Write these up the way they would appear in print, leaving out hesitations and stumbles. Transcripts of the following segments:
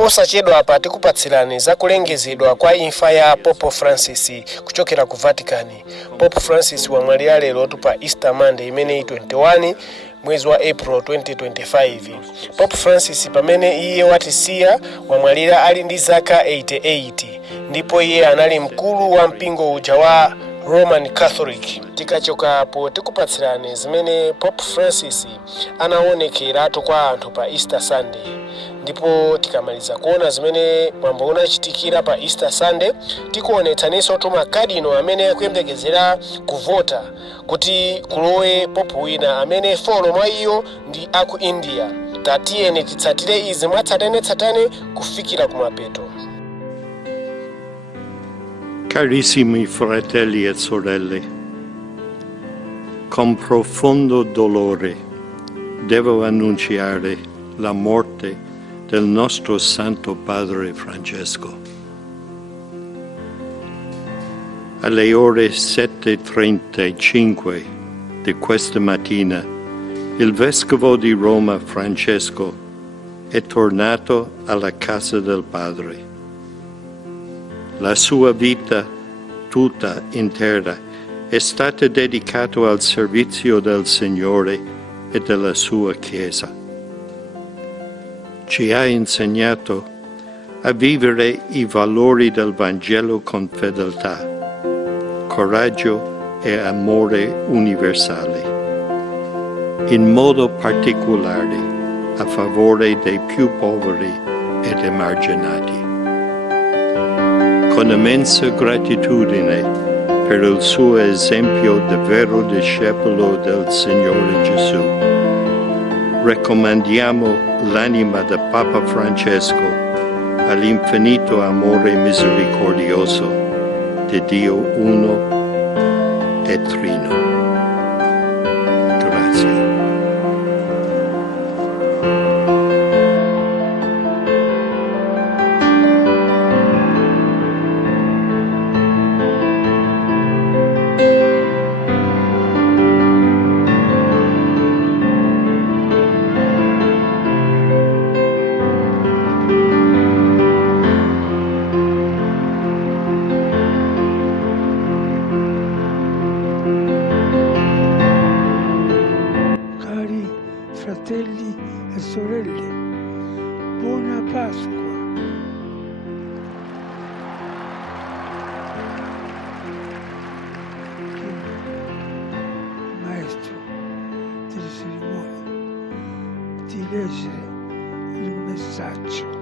posachedwa apa tikupatsirani za kulengezedwa kwa imfa ya Pope Francis kuchokera ku Vatican. Pope Francis wamwalira lero pa Easter Monday imene 21 mwezi wa April 2025. Pope Francis pamene iye watisiya wamwalira ali ndi zaka 88 ndipo iye anali mkulu wa mpingo uja wa Roman Catholic. Tikachoka po tikupatsirani zimene Pope Francis anaonekera kwa anthu pa Easter Sunday. Ndipo tikamaliza kuona zimene mwambo unachitikira pa Easter Sunday, tikuonetsaninso makadino amene kuyembekezera kuvota kuti kulowe pope wina amene folo mwa iyo ndi aku India. Tatiyeni titsatire izi mwatsatanetsatane kufikira kumapeto. Carissimi fratelli e sorelle, con profondo dolore devo annunciare la morte del nostro Santo Padre Francesco. Alle ore 7:35 di questa mattina, il Vescovo di Roma Francesco è tornato alla casa del Padre. La sua vita tutta intera è stata dedicata al servizio del Signore e della sua Chiesa. Ci ha insegnato a vivere i valori del Vangelo con fedeltà, coraggio e amore universali, in modo particolare a favore dei più poveri ed emarginati. Con immensa gratitudine per il suo esempio di vero discepolo del Signore Gesù, raccomandiamo l'anima del Papa Francesco all'infinito amore misericordioso di Dio uno e trino. Grazie. Fratelli e sorelle, buona Pasqua. Maestro delle cerimonie, di leggere il messaggio.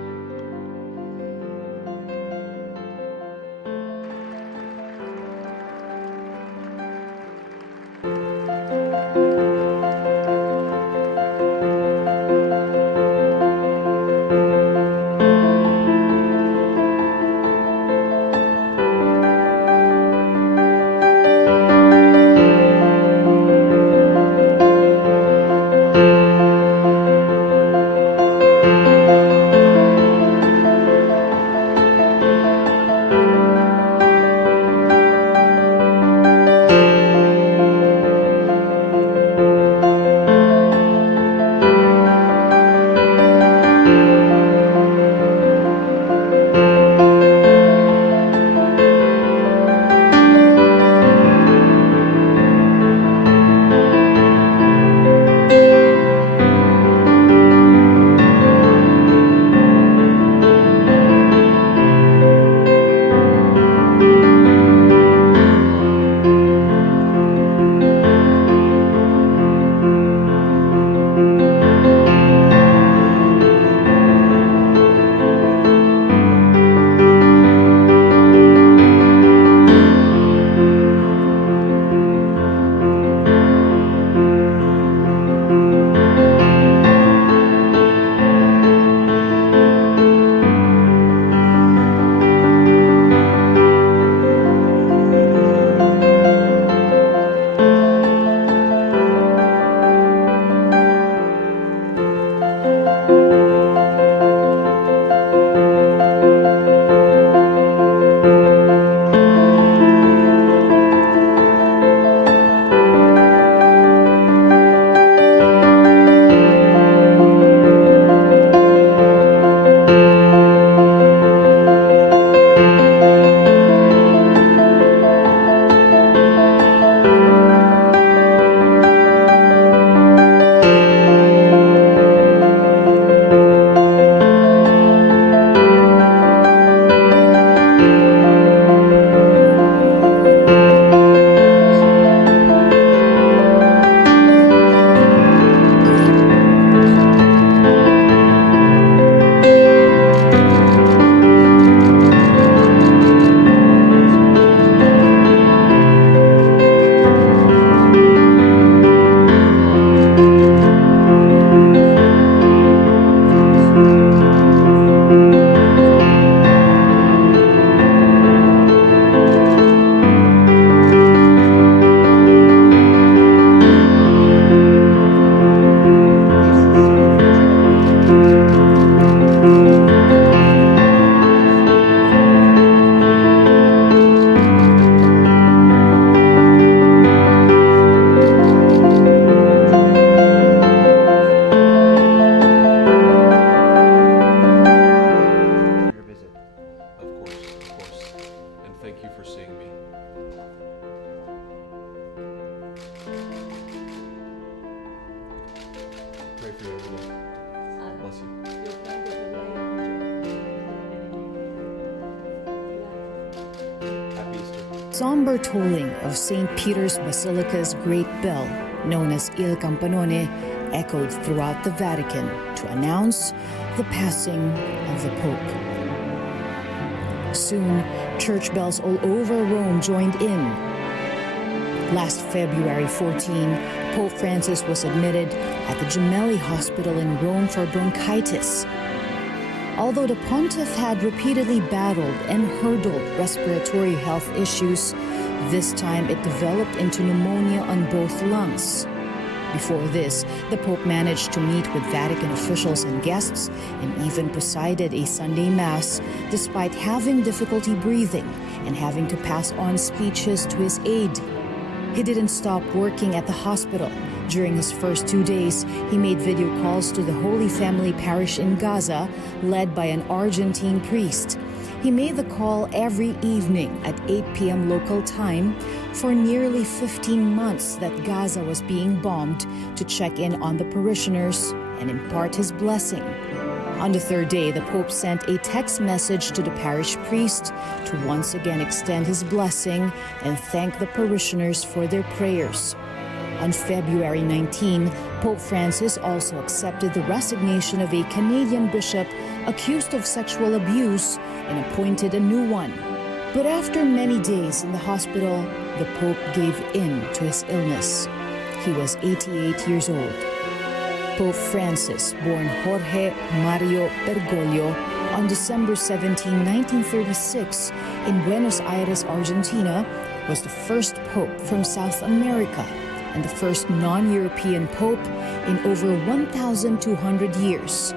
somber tolling of St. Peter's Basilica's great bell, known as Il Campanone, echoed throughout the Vatican to announce the passing of the Pope. Soon, church bells all over Rome joined in. Last February 14, Pope Francis was admitted at the Gemelli Hospital in Rome for bronchitis. Although the pontiff had repeatedly battled and hurdled respiratory health issues, this time it developed into pneumonia on both lungs. Before this, the Pope managed to meet with Vatican officials and guests and even presided a Sunday Mass despite having difficulty breathing and having to pass on speeches to his aide. He didn't stop working at the hospital. During his first 2 days, he made video calls to the Holy Family Parish in Gaza, led by an Argentine priest. He made the call every evening at 8 p.m. local time for nearly 15 months that Gaza was being bombed to check in on the parishioners and impart his blessing. On the third day, the Pope sent a text message to the parish priest to once again extend his blessing and thank the parishioners for their prayers. On February 19, Pope Francis also accepted the resignation of a Canadian bishop accused of sexual abuse and appointed a new one. But after many days in the hospital, the Pope gave in to his illness. He was 88 years old. Pope Francis, born Jorge Mario Bergoglio on December 17, 1936, in Buenos Aires, Argentina, was the first pope from South America and the first non-European pope in over 1,200 years.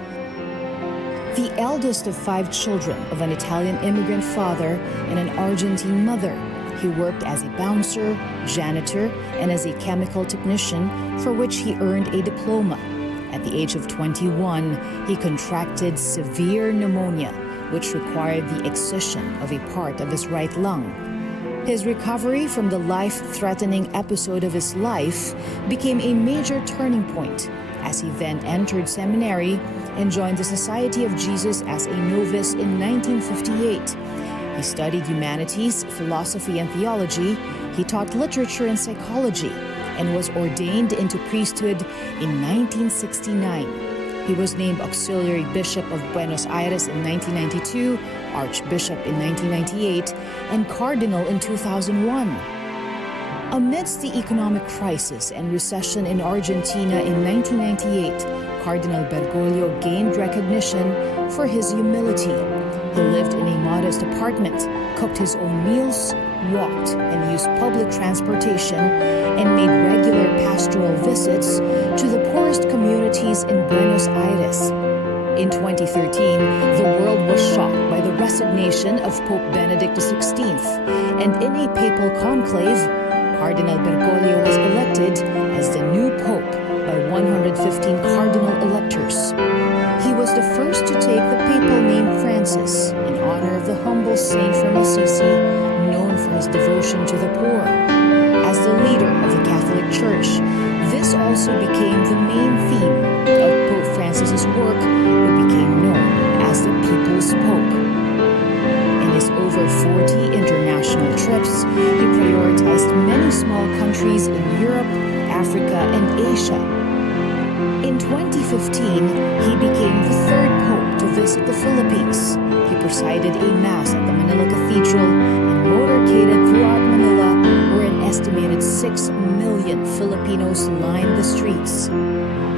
The eldest of 5 children of an Italian immigrant father and an Argentine mother, he worked as a bouncer, janitor, and as a chemical technician, for which he earned a diploma. At the age of 21, he contracted severe pneumonia, which required the excision of a part of his right lung. His recovery from the life-threatening episode of his life became a major turning point, as he then entered seminary and joined the Society of Jesus as a novice in 1958. He studied humanities, philosophy, and theology. He taught literature and psychology, and was ordained into priesthood in 1969. He was named Auxiliary Bishop of Buenos Aires in 1992, Archbishop in 1998, and Cardinal in 2001. Amidst the economic crisis and recession in Argentina in 1998, Cardinal Bergoglio gained recognition for his humility. He lived in a modest apartment, cooked his own meals, walked and used public transportation, and made regular pastoral visits to the poorest communities in Buenos Aires. In 2013, the world was shocked by the resignation of Pope Benedict XVI, and in a papal conclave, Cardinal Bergoglio was elected as the new pope by 115 cardinal electors. He was the first to take the papal name Francis in honor of the humble saint from Assisi, known for his devotion to the poor. As the leader of the Catholic Church, this also became the main theme of Pope Francis's work, who became known as the People's Pope. In his over 40 international trips, he prioritized many small countries in Europe, Africa, and Asia. In 2015, he became the 3rd Pope to visit the Philippines. He presided a Mass at the Manila Cathedral and motorcaded throughout Manila, where an estimated 6 million Filipinos lined the streets.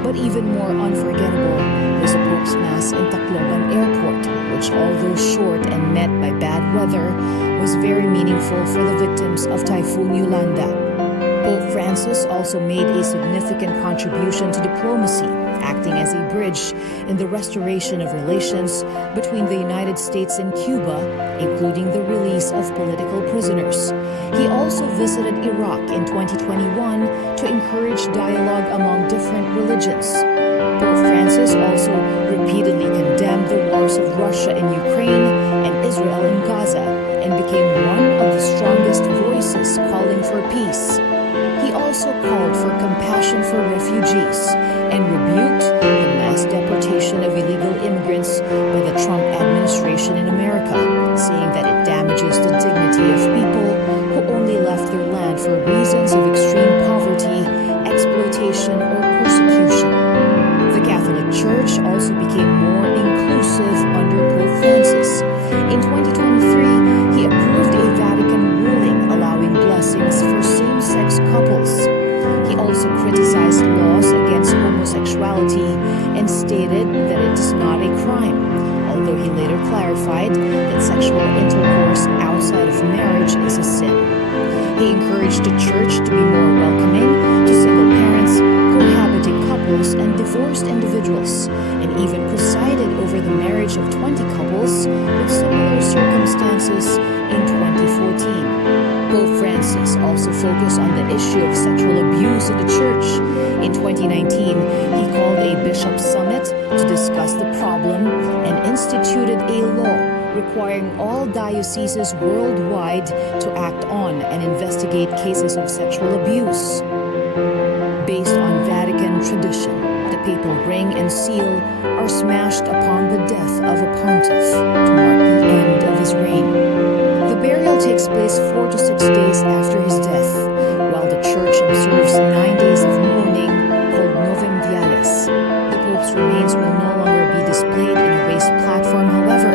But even more unforgettable was the Pope's Mass in Tacloban Airport, which, although short and met by bad weather, was very meaningful for the victims of Typhoon Yolanda. Pope Francis also made a significant contribution to diplomacy, acting as a bridge in the restoration of relations between the United States and Cuba, including the release of political prisoners. He also visited Iraq in 2021 to encourage dialogue among different religions. Pope Francis also repeatedly condemned the wars of Russia in Ukraine and Israel in Gaza, and became one of the strongest voices calling for peace. He also called for compassion for refugees and rebuked the mass deportation of illegal immigrants by the Trump administration in America, saying that it damages the dignity of people who for reasons of extreme poverty, exploitation, or persecution. The Catholic Church also became more inclusive under Pope Francis. In 2023, he approved a Vatican ruling allowing blessings for same-sex couples. He also criticized laws against homosexuality and stated that it is not a crime, although he later clarified that sexual intercourse outside of marriage is a sin. He encouraged the church to be more welcoming to single parents, cohabiting couples, and divorced individuals, and even presided over the marriage of 20 couples with similar circumstances in 2014. Pope Francis also focused on the issue of sexual abuse in the church. In 2019, he called a bishop summit to discuss the problem and instituted a law requiring all dioceses worldwide to act on and investigate cases of sexual abuse. Based on Vatican tradition, the papal ring and seal are smashed upon the death of a pontiff to mark the end of his reign. The burial takes place 4 to 6 days after his death, while the church observes 9 days of mourning called Novem Diales. The Pope's remains will no longer be displayed in a raised platform, however,